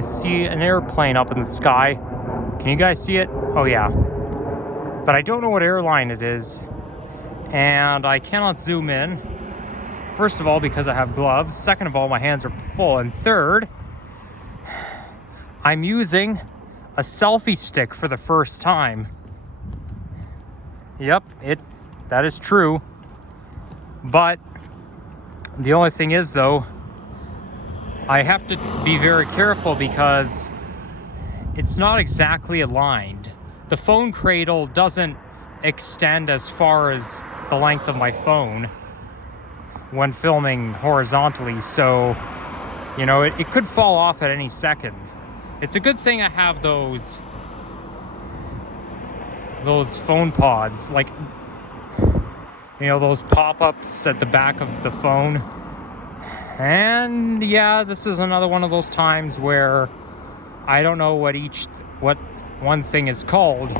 I see an airplane up in the sky. Can you guys see it? Oh yeah. But I don't know what airline it is. And I cannot zoom in. First of all, because I have gloves. Second of all, my hands are full. And third, I'm using a selfie stick for the first time. Yep, that is true. But the only thing is, though, I have to be very careful because it's not exactly aligned. The phone cradle doesn't extend as far as the length of my phone when filming horizontally, so you know it could fall off at any second. It's a good thing I have those phone pods, like, you know, those pop-ups at the back of the phone. And yeah, this is another one of those times where I don't know what one thing is called,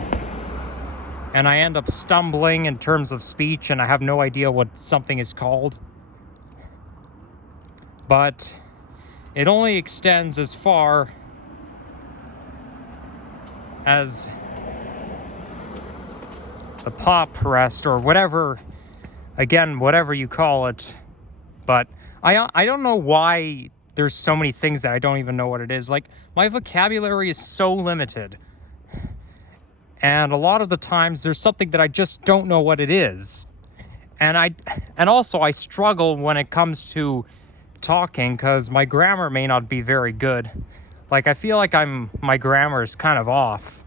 and I end up stumbling in terms of speech, and I have no idea what something is called. But it only extends as far as the pop rest, or whatever, again, whatever you call it. But I don't know why there's so many things that I don't even know what it is. Like, my vocabulary is so limited. And a lot of the times there's something that I just don't know what it is. And also I struggle when it comes to talking because my grammar may not be very good. Like, I feel like my grammar is kind of off.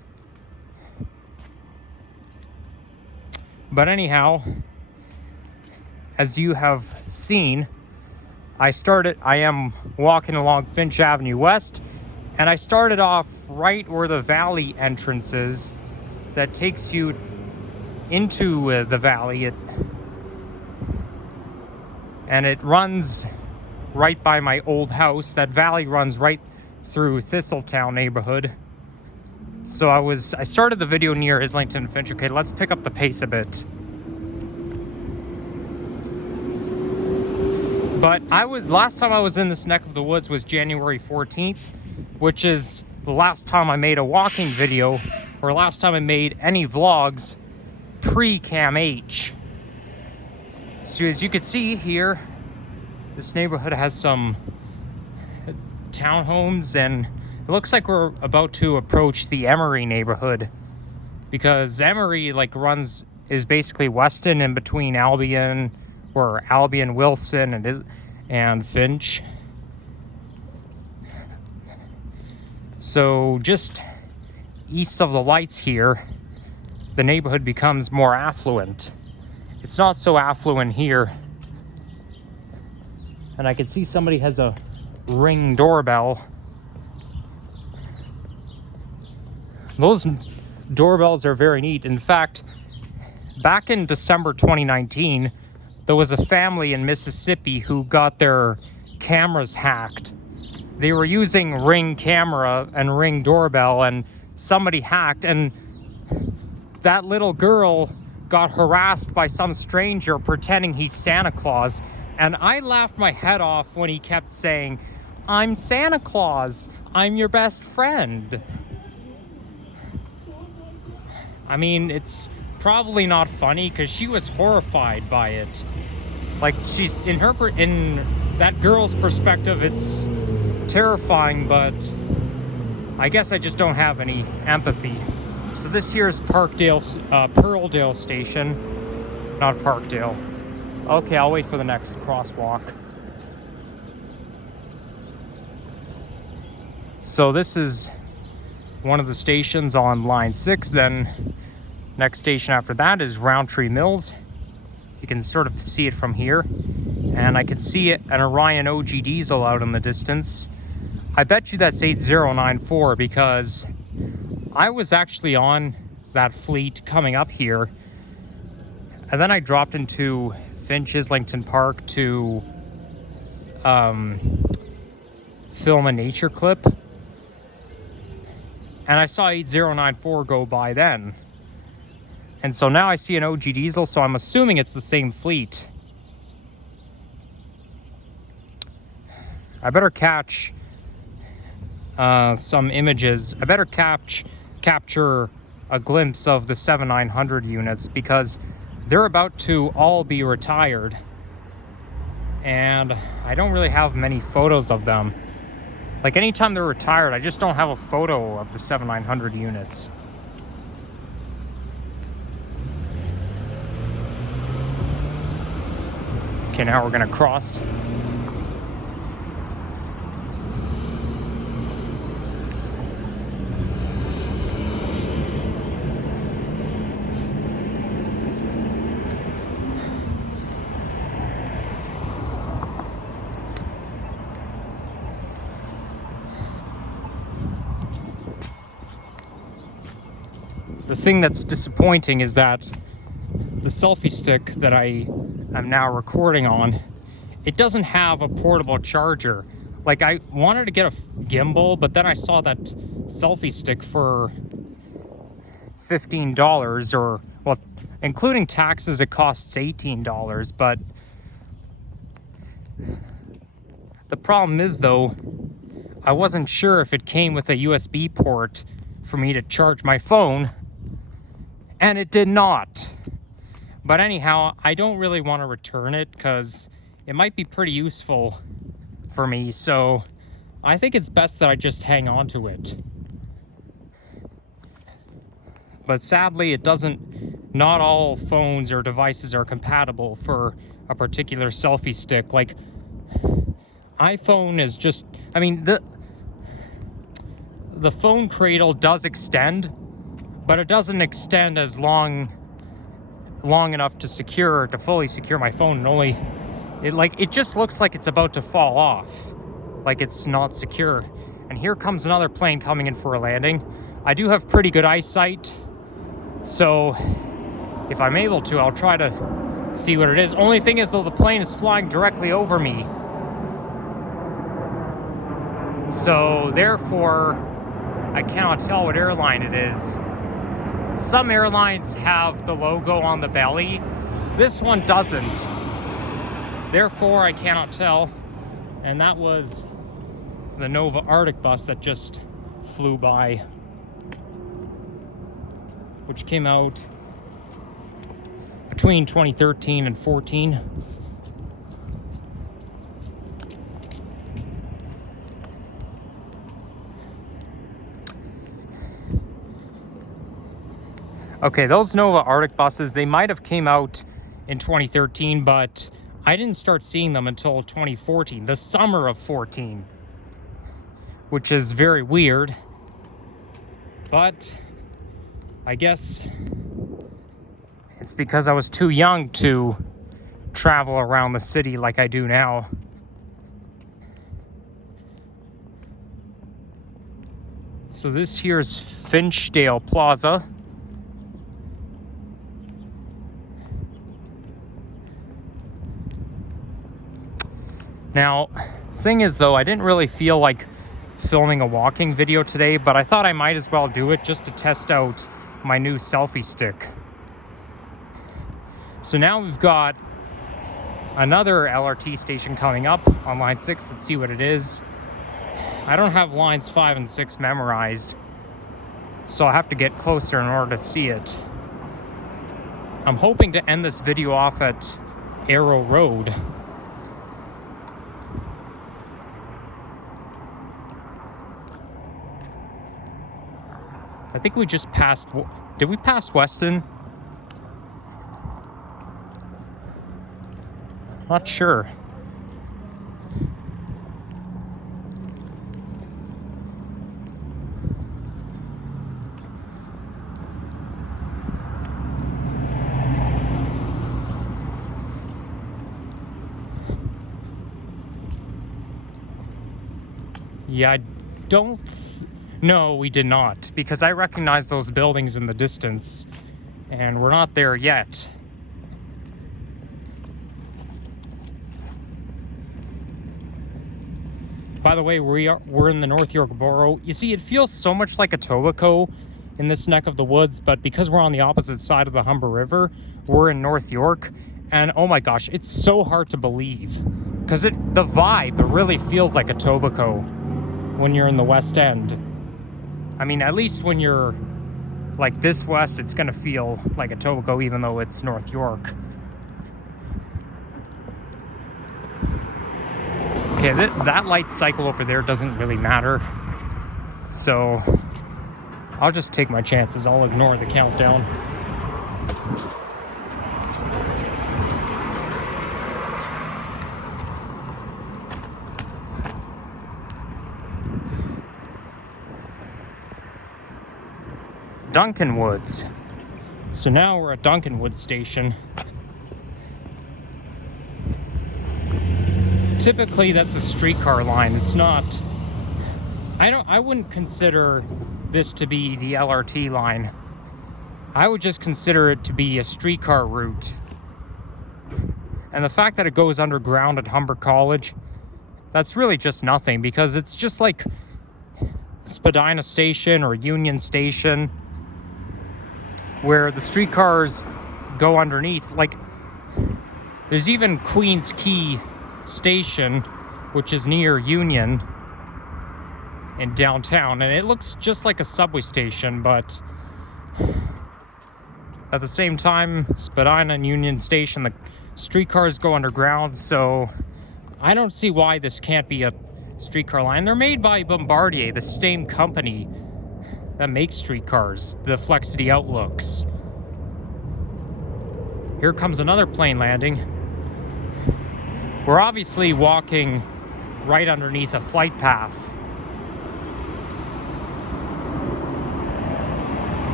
But anyhow, as you have seen, I am walking along Finch Avenue West, and I started off right where the valley entrance is that takes you into the valley. And it runs right by my old house. That valley runs right through Thistletown neighborhood. So I started the video near Islington and Finch. Okay, let's pick up the pace a bit. But last time I was in this neck of the woods was January 14th, which is the last time I made a walking video, or last time I made any vlogs pre-Cam H. So as you can see here, this neighborhood has some townhomes, and it looks like we're about to approach the Emery neighborhood, because Emery is basically Weston in between Albion, or Albion, Wilson, and Finch. So just east of the lights here, the neighborhood becomes more affluent. It's not so affluent here. And I can see somebody has a Ring doorbell. Those doorbells are very neat. In fact, back in December 2019, there was a family in Mississippi who got their cameras hacked. They were using Ring camera and Ring doorbell, and somebody hacked, and that little girl got harassed by some stranger pretending he's Santa Claus. And I laughed my head off when he kept saying, "I'm Santa Claus, I'm your best friend." I mean, it's probably not funny because she was horrified by it. Like, she's in that girl's perspective, it's terrifying, but I guess I just don't have any empathy. So this here is Pearldale Station, not Parkdale. Okay, I'll wait for the next crosswalk. So this is one of the stations on line 6. Then next station after that is Roundtree Mills. You can sort of see it from here, and I can see an Orion OG diesel out in the distance. I bet you that's 8094 because I was actually on that fleet coming up here, and then I dropped into Finch Islington Park to film a nature clip, and I saw 8094 go by then. And so now I see an OG diesel, so I'm assuming it's the same fleet. I better catch some images, I better capture a glimpse of the 7900 units, because they're about to all be retired. And I don't really have many photos of them. Like, anytime they're retired, I just don't have a photo of the 7900 units. Okay, now we're gonna cross. The thing that's disappointing is that the selfie stick that I'm now recording on, it doesn't have a portable charger. Like, I wanted to get a gimbal, but then I saw that selfie stick for $15, or, well, including taxes, it costs $18. But the problem is, though, I wasn't sure if it came with a USB port for me to charge my phone, and it did not. But anyhow, I don't really want to return it because it might be pretty useful for me, so I think it's best that I just hang on to it. But sadly, it doesn't, not all phones or devices are compatible for a particular selfie stick. Like, iPhone is just, I mean, the phone cradle does extend, but it doesn't extend as long enough to fully secure my phone. And it just looks like it's about to fall off, like it's not secure. And here comes another plane coming in for a landing. I do have pretty good eyesight, so if I'm able to, I'll try to see what it is. Only thing is, though, the plane is flying directly over me, so therefore I cannot tell what airline it is. Some airlines have the logo on the belly. This one doesn't. Therefore, I cannot tell. And that was the Nova Arctic bus that just flew by, which came out between 2013 and 14. Okay, those Nova Arctic buses, they might have came out in 2013, but I didn't start seeing them until 2014, the summer of 14, which is very weird. But I guess it's because I was too young to travel around the city like I do now. So this here is Finchdale Plaza. Now, thing is, though, I didn't really feel like filming a walking video today, but I thought I might as well do it just to test out my new selfie stick. So now we've got another LRT station coming up on line 6. Let's see what it is. I don't have lines 5 and 6 memorized, so I'll have to get closer in order to see it. I'm hoping to end this video off at Arrow Road. I think we just passed, did we pass Weston? Not sure. Yeah, I don't... No, we did not, because I recognize those buildings in the distance, and we're not there yet. By the way, we're in the North York Borough. You see, it feels so much like Etobicoke in this neck of the woods, but because we're on the opposite side of the Humber River, we're in North York, and oh my gosh, it's so hard to believe, because the vibe really feels like Etobicoke. when you're in the West End. I mean, at least when you're like this west, it's gonna feel like Etobicoke, even though it's North York. Okay, that light cycle over there doesn't really matter, so I'll just take my chances. I'll ignore the countdown. Duncan Woods. So now we're at Duncan Woods Station. Typically that's a streetcar line. It's not, I wouldn't consider this to be the LRT line. I would just consider it to be a streetcar route. And the fact that it goes underground at Humber College, that's really just nothing, because it's just like Spadina Station or Union Station, where the streetcars go underneath. Like, there's even Queens Quay Station, which is near Union in downtown, and it looks just like a subway station, but at the same time, Spadina and Union Station, the streetcars go underground, so I don't see why this can't be a streetcar line. They're made by Bombardier, the same company that makes streetcars, the Flexity Outlooks. Here comes another plane landing. We're obviously walking right underneath a flight path.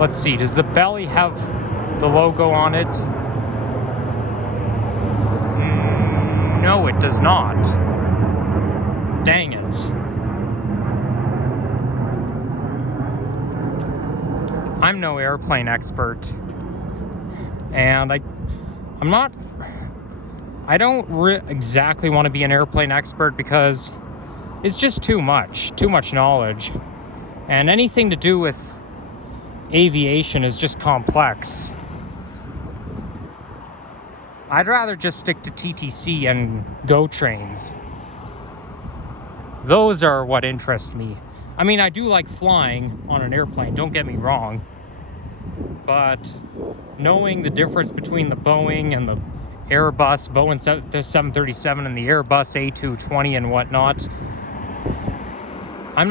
Let's see, does the belly have the logo on it? No, it does not. Dang it. I'm no airplane expert. And I don't exactly want to be an airplane expert, because it's just too much knowledge. And anything to do with aviation is just complex. I'd rather just stick to TTC and GO trains. Those are what interest me. I mean, I do like flying on an airplane, don't get me wrong. But knowing the difference between the Boeing and the Airbus, Boeing 737 and the Airbus A220 and whatnot, I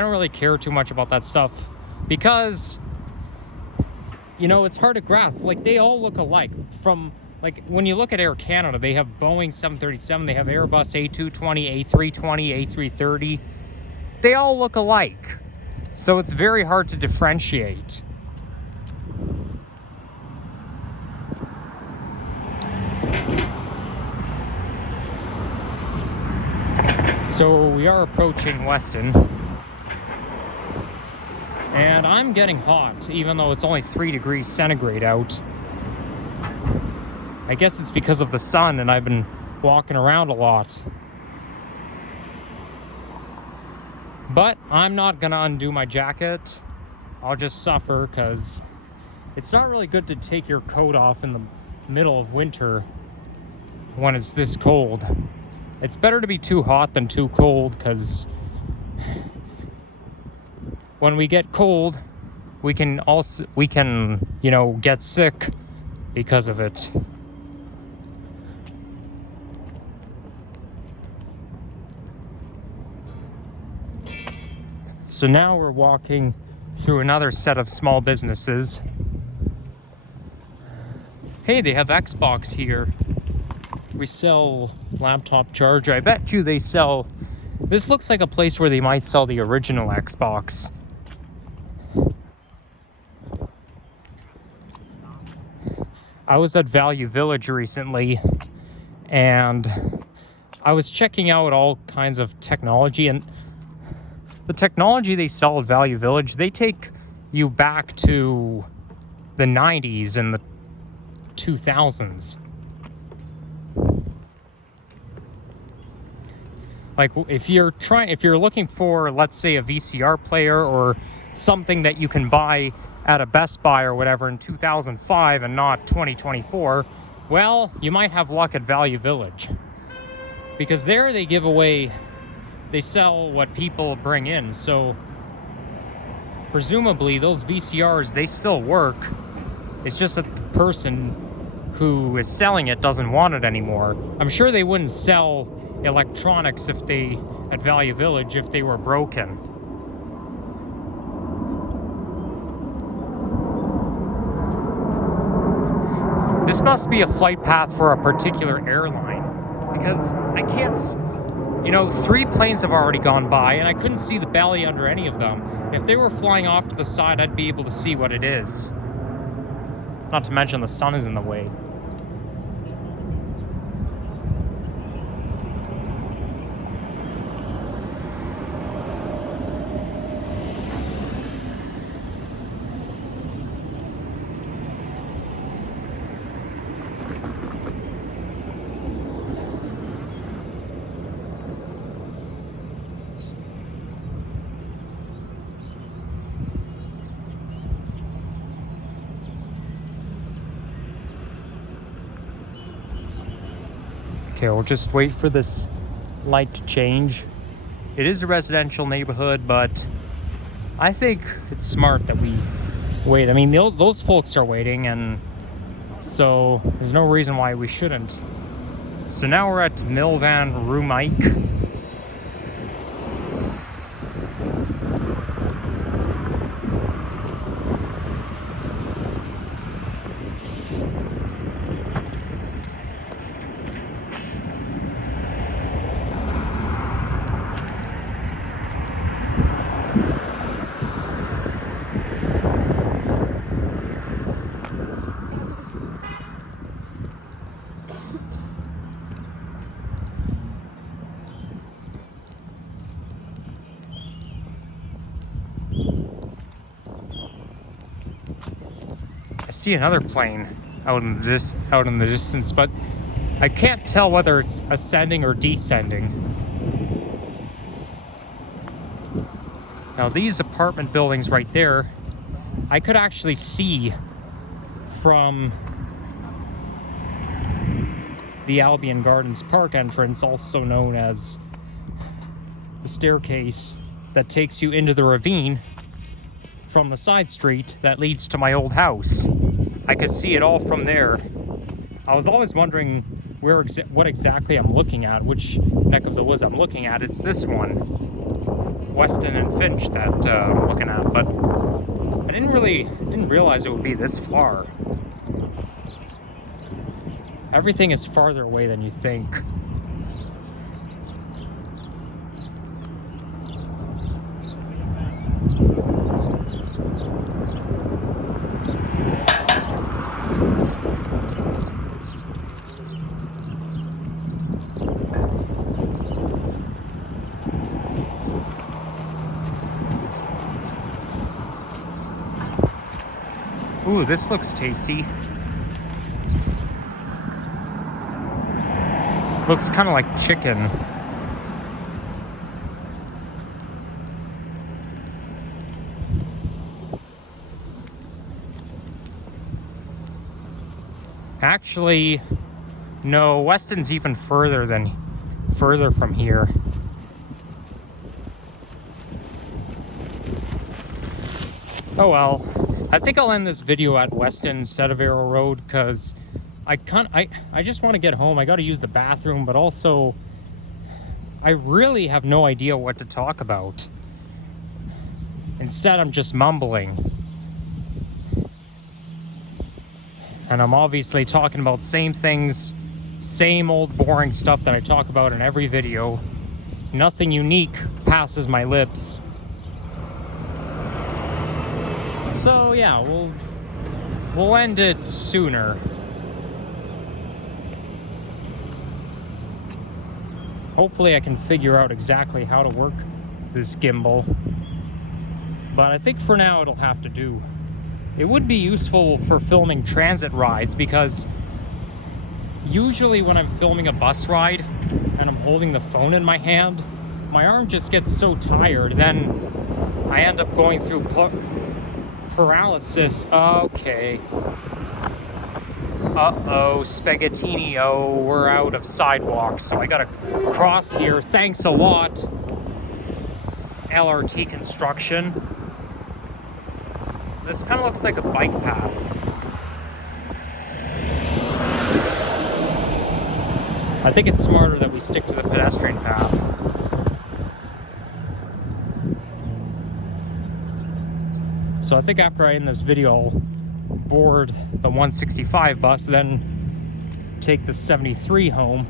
don't really care too much about that stuff, because it's hard to grasp. Like, they all look alike. From, like, when you look at Air Canada, they have Boeing 737, they have Airbus A220, A320, A330. They all look alike. So it's very hard to differentiate. So we are approaching Weston. And I'm getting hot, even though it's only 3 degrees centigrade out. I guess it's because of the sun, and I've been walking around a lot. But I'm not gonna undo my jacket. I'll just suffer, because it's not really good to take your coat off in the middle of winter when it's this cold. It's better to be too hot than too cold, because when we get cold, we can get sick because of it. So now we're walking through another set of small businesses. Hey, they have Xbox here. We sell laptop charger. I bet you they sell... This looks like a place where they might sell the original Xbox. I was at Value Village recently, and I was checking out all kinds of technology, and the technology they sell at Value Village, they take you back to the 90s and the 2000s. Like, if you're looking for, let's say, a VCR player or something that you can buy at a Best Buy or whatever in 2005 and not 2024, well, you might have luck at Value Village. Because there they give away, they sell what people bring in. So presumably those VCRs, they still work. It's just that the person who is selling it doesn't want it anymore. I'm sure they wouldn't sell electronics at Value Village if they were broken. This must be a flight path for a particular airline, because I can't, 3 planes have already gone by and I couldn't see the belly under any of them. If they were flying off to the side, I'd be able to see what it is. Not to mention the sun is in the way. Okay, we'll just wait for this light to change. It is a residential neighborhood, but I think it's smart that we wait. I mean, those folks are waiting, and so there's no reason why we shouldn't. So now we're at Milvan Rumike. I see another plane out in the distance, but I can't tell whether it's ascending or descending. Now these apartment buildings right there, I could actually see from the Albion Gardens Park entrance, also known as the staircase that takes you into the ravine from the side street that leads to my old house. I could see it all from there. I was always wondering what exactly I'm looking at, which neck of the woods I'm looking at. It's this one, Weston and Finch, that I'm looking at, but I didn't realize it would be this far. Everything is farther away than you think. Ooh, this looks tasty. Looks kind of like chicken. Actually, no, Weston's even further from here. Oh well. I think I'll end this video at Weston instead of Arrow Road, because I just want to get home. I got to use the bathroom, but also I really have no idea what to talk about. Instead, I'm just mumbling. And I'm obviously talking about same things, same old boring stuff that I talk about in every video. Nothing unique passes my lips. So yeah, we'll end it sooner. Hopefully I can figure out exactly how to work this gimbal. But I think for now it'll have to do. It would be useful for filming transit rides, because usually when I'm filming a bus ride and I'm holding the phone in my hand, my arm just gets so tired, then I end up going through paralysis. Okay. Uh-oh, Spaghettini-o, we're out of sidewalks, so I gotta cross here. Thanks a lot, LRT construction. This kind of looks like a bike path. I think it's smarter that we stick to the pedestrian path. So I think after I end this video, I'll board the 165 bus, then take the 73 home.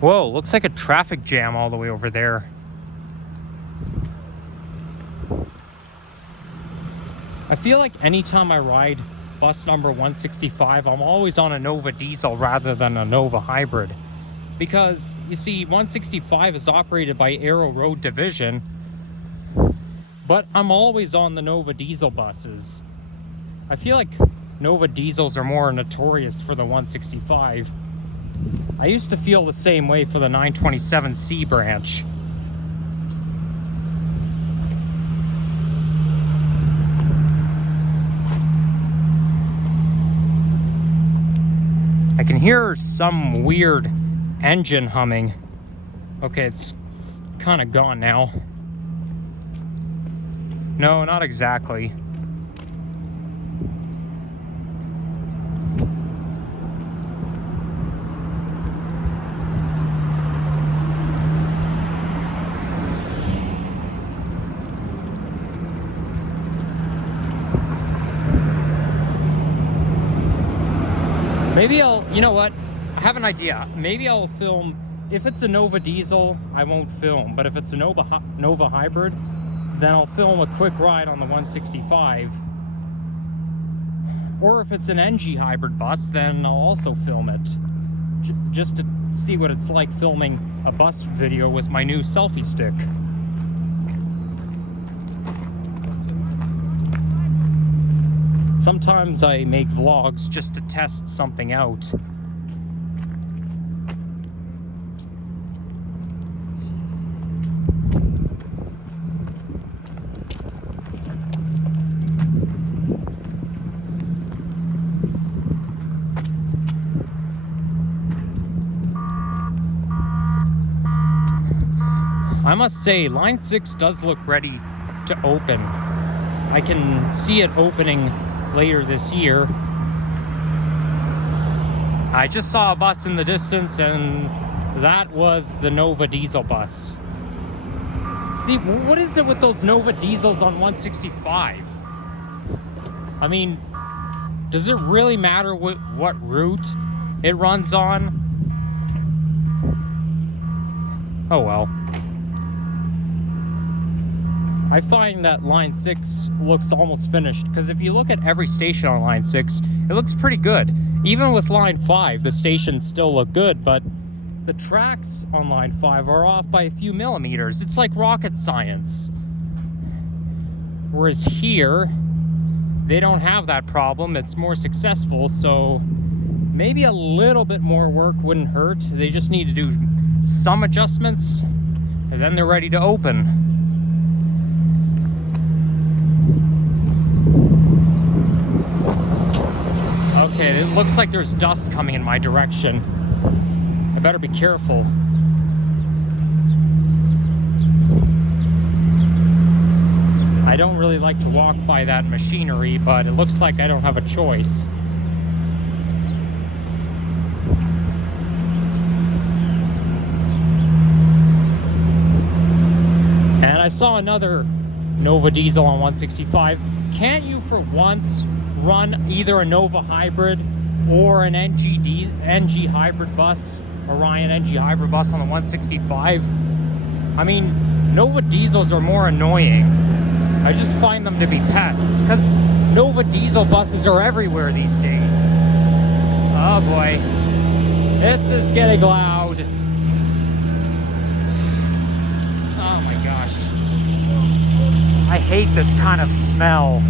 Whoa, looks like a traffic jam all the way over there. I feel like anytime I ride bus number 165, I'm always on a Nova diesel rather than a Nova hybrid. Because, you see, 165 is operated by Aero Road Division, but I'm always on the Nova diesel buses. I feel like Nova diesels are more notorious for the 165. I used to feel the same way for the 927C branch. I can hear some weird engine humming. Okay, it's kind of gone now. No, not exactly. Maybe you know what? I have an idea. Maybe I'll film, if it's a Nova diesel, I won't film, but if it's a Nova hybrid, then I'll film a quick ride on the 165. Or if it's an NG hybrid bus, then I'll also film it. Just to see what it's like filming a bus video with my new selfie stick. Sometimes I make vlogs just to test something out. I must say, Line 6 does look ready to open. I can see it opening later this year. I just saw a bus in the distance, and that was the Nova diesel bus. See, what is it with those Nova diesels on 165? I mean, does it really matter what route it runs on? Oh well. I find that Line 6 looks almost finished, because if you look at every station on Line 6, it looks pretty good. Even with Line 5, the stations still look good, but the tracks on Line 5 are off by a few millimeters. It's like rocket science. Whereas here, they don't have that problem. It's more successful, so maybe a little bit more work wouldn't hurt. They just need to do some adjustments, and then they're ready to open. Okay, it looks like there's dust coming in my direction. I better be careful. I don't really like to walk by that machinery, but it looks like I don't have a choice. And I saw another Nova diesel on 165. Can't you for once run either a Nova hybrid or an NG hybrid bus, Orion NG hybrid bus on the 165? I mean, Nova diesels are more annoying. I just find them to be pests, because Nova diesel buses are everywhere these days. Oh boy, this is getting loud. Oh my gosh, I hate this kind of smell.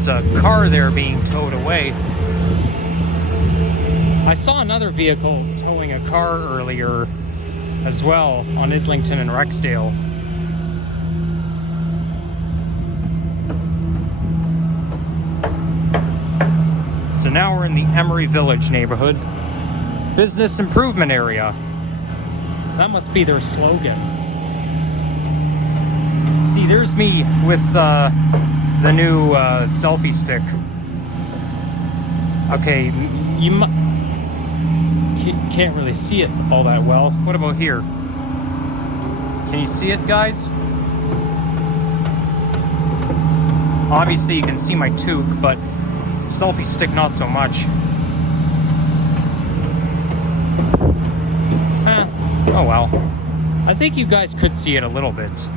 was a car there being towed away. I saw another vehicle towing a car earlier as well on Islington and Rexdale. So now we're in the Emery Village neighborhood. Business improvement area. That must be their slogan. See, there's me with the new selfie stick. Okay, you can't really see it all that well. What about here? Can you see it, guys? Obviously you can see my toque, but selfie stick not so much. Oh well. I think you guys could see it a little bit.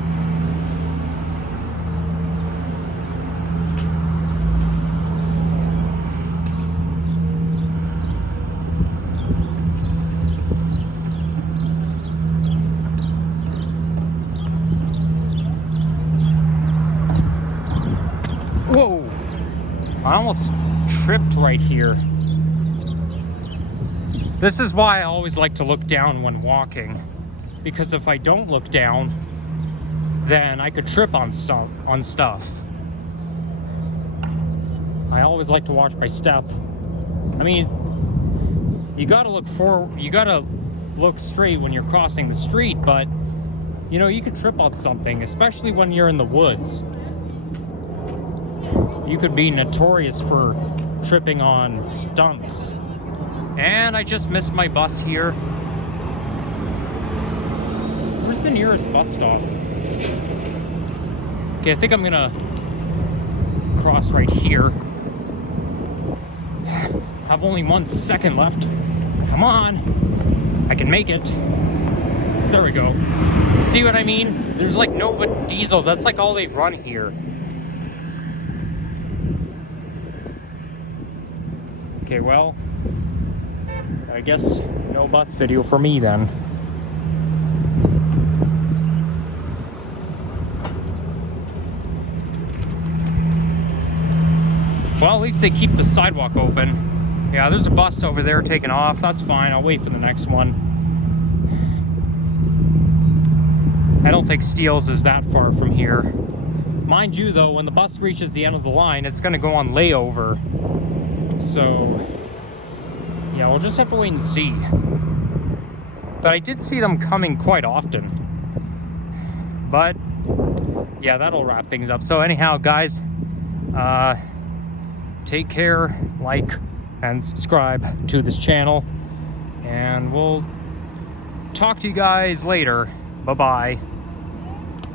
Whoa! I almost tripped right here. This is why I always like to look down when walking, because if I don't look down, then I could trip on stuff. I always like to watch my step. I mean, you gotta look straight when you're crossing the street, but you know, you could trip on something, especially when you're in the woods. You could be notorious for tripping on stumps. And I just missed my bus here. Where's the nearest bus stop? Okay, I think I'm gonna cross right here. Have only 1 second left. Come on, I can make it. There we go. See what I mean? There's like Nova diesels. That's like all they run here. Okay, well, I guess no bus video for me then. Well, at least they keep the sidewalk open. Yeah, there's a bus over there taking off. That's fine. I'll wait for the next one. I don't think Steeles is that far from here. Mind you, though, when the bus reaches the end of the line, it's going to go on layover. So, yeah, we'll just have to wait and see. But I did see them coming quite often. But, yeah, that'll wrap things up. So anyhow, guys, take care, like, and subscribe to this channel. And we'll talk to you guys later. Bye-bye.